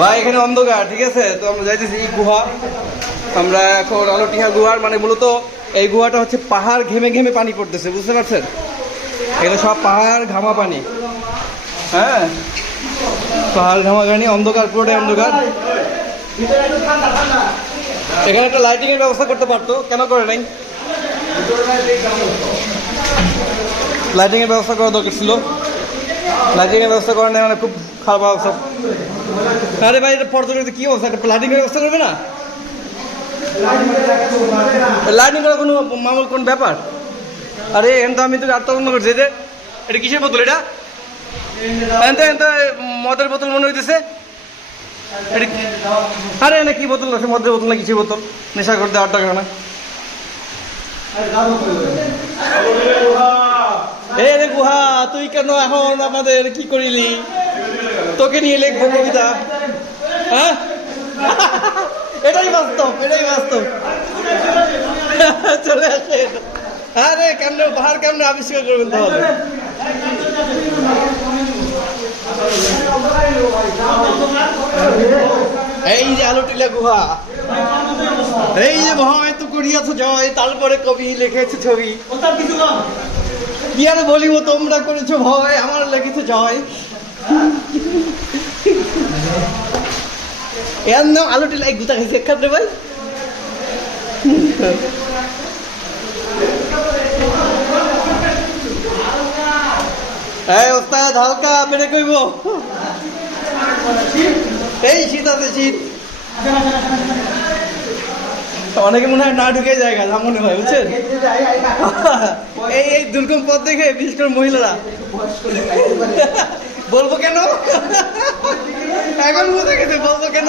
ভাই এখানে অন্ধকার, ঠিক আছে? তো আমরা যাইতেছি এই গুহা। আমরা এখন আলোটিহা গুহার, মানে মূলত এই গুহাটা হচ্ছে পাহাড় ঘেমে ঘেমে পানি পড়তেছে, বুঝতে পারছেন? এগুলো সব পাহাড় ঘামা পানি। হ্যাঁ, পাহাড় ঘামা পানি, অন্ধকার, পুরোটাই অন্ধকার। এখানে একটা লাইটিং এর ব্যবস্থা করতে পারতো, কেন করে নাই? লাইটিং এর ব্যবস্থা করা দরকার ছিল। লাইটিং এর ব্যবস্থা করা নেই, মানে খুব খারাপ অবস্থা। আরে ভাই, এটা পর্যটকদের কি অবস্থা? একটা লাইটিং এর ব্যবস্থা করবে না? লাইটিং করার কোনো মামুল কোন ব্যাপার? আরে এখানে তো আমি তো রাতটা বন্ধ করছি। যে এটা কিসের বোতল? এটা মদের বোতল মনে হইতেছে। আরে না, কি বোতল আছে? মদের বোতল না কিসের বোতল? নেশা করতে 8 টাকা না। এই রে গুহা, তুই কেন এখন আমাদের কি করিলি? তোকে নিয়ে লিখবো কবিতা। হ্যাঁ, এটাই বাস্তব, এটাই বাস্তব। চলে আসে। আরে কেমনে পাহাড় কেমনে আবিষ্কার করবেন তাহলে? এই যে আলোটিলা গুহা, এই যে মহায়ত করিয়াছ জয়, তারপরে কবি লিখেছে ছবি। কি আর বলিব, তোমরা করেছো ভয়, আমার লেগেছে জয়। এর নাম আলোটিলা। এক গুতা খাইছে খাদ্রে ভাই। এই ওস্তাদ হালকা বেড়ে কইব। এই শীত আছে, শীত। অনেকে মনে হয় না ঢুকে জায়গা, না মনে হয়, বুঝছেন? এই দুর্গম পথ দেখে বিশেষ করে মহিলারা বলবো কেন, এখন বুঝে গেছে বলবো কেন।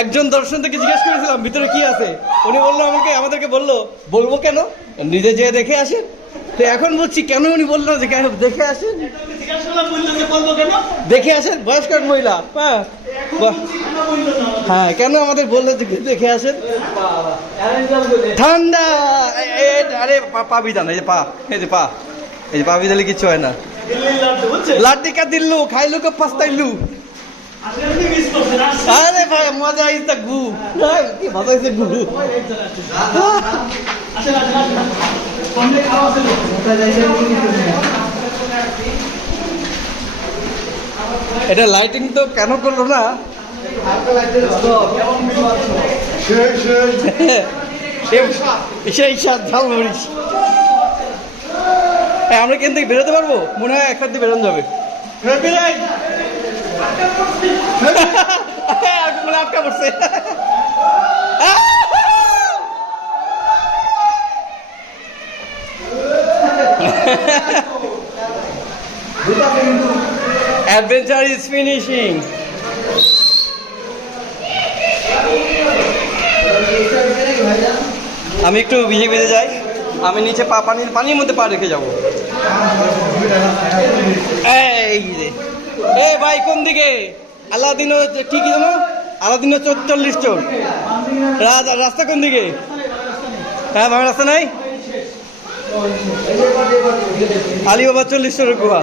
একজন দর্শন থেকে জিজ্ঞেস করেছিলাম ভিতরে কি আছে, উনি বললো আমাদেরকে বললো বলবো কেন, নিজে যেয়ে দেখে আসেন। তো এখন বলছি কেন উনি বললো যে দেখে আসেন, দেখে আসেন। বয়স্ক মহিলা, হ্যাঁ, কেন আমাদের বললো যে দেখে আসেন? ঠান্ডা। আরে পা বিধান, এই যে পা, এই যে পা, এই যে পা বিধালে কিছু হয় না। লাড্ডিকা দিল্লু খাইলু কে পাস্তাইলু। আরে ভাই মজা আইতা গু, কি মজা হইছে গু। এটা লাইটিং তো কেন করলো না? আমরা কেন থেকে বেরোতে পারবো? মনে হয় একসাথে বেরোনো যাবে। আটকা পড়ছে। Adventure is finishing. আমি একটু ভিজে ভিজে যাই, আমি নিচে পানির মধ্যে পা রেখে যাবো। এই ভাই কোন দিকে? আলাদিনও ঠিকই জানো, আলাদিনও 44 চোর। রাস্তা কোন দিকে? হ্যাঁ, ভাঙা রাস্তা নাই। আলিবাবা 40 চোরের গুহা।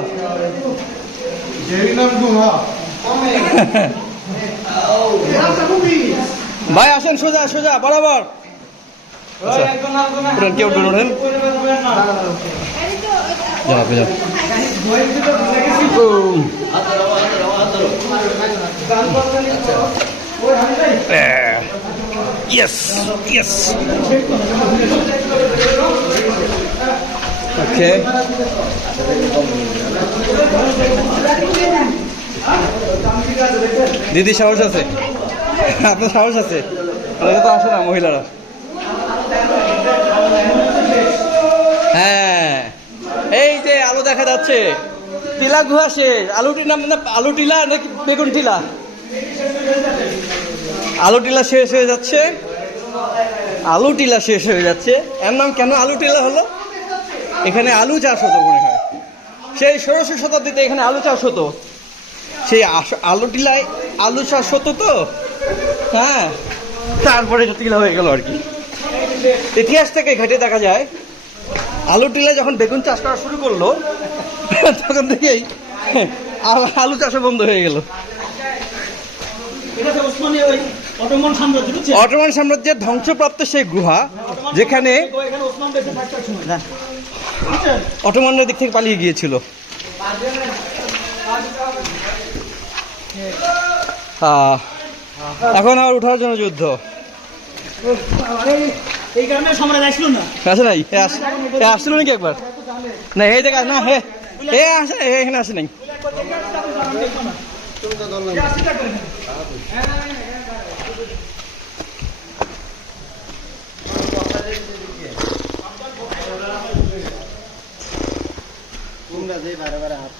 ভাই আসেন, সোজা সোজা বরাবর। কেউ উঠেন, Yes, yes. Okay. দিদি সাহস আছে, আপনার সাহস আছে, ওরা তো আসে না মহিলারা। হ্যাঁ, এই যে আলো দেখা যাচ্ছে, টিলা গুহা শেষ। আলুটির নাম না আলু টিলা নাকি বেগুন টিলা? আলু টিলা শেষ হয়ে যাচ্ছে, আলু টিলা শেষ হয়ে যাচ্ছে। এর নাম কেন আলু টিলা হলো? এখানে আলু চাষ হতো মনে হয়, সেই 16শ শতাব্দীতে এখানে আলু চাষ হতো। সেই আলু টিলায় আলু চাষ হতো তো, হ্যাঁ, তারপরে টিলা হয়ে গেল আর কি। ইতিহাস থেকে ঘেটে দেখা যায় আলু টিলা যখন বেগুন চাষ করা শুরু করলো তখন থেকেই আলু চাষও বন্ধ হয়ে গেল। অটোমান সাম্রাজ্যের ধ্বংসপ্রাপ্ত সেই গুহা, যেখানে অটোমানরা দিক থেকে পালিয়ে গিয়েছিল। এখন আর ওঠার জন্য যুদ্ধ। এই কারণে সম্রাট আসলো না। আসে নাই? আসছিল নাকি একবার? না এই দেখা না, হে আসে এখানে আসে নাই। তোমরা যে বারে বারে হাত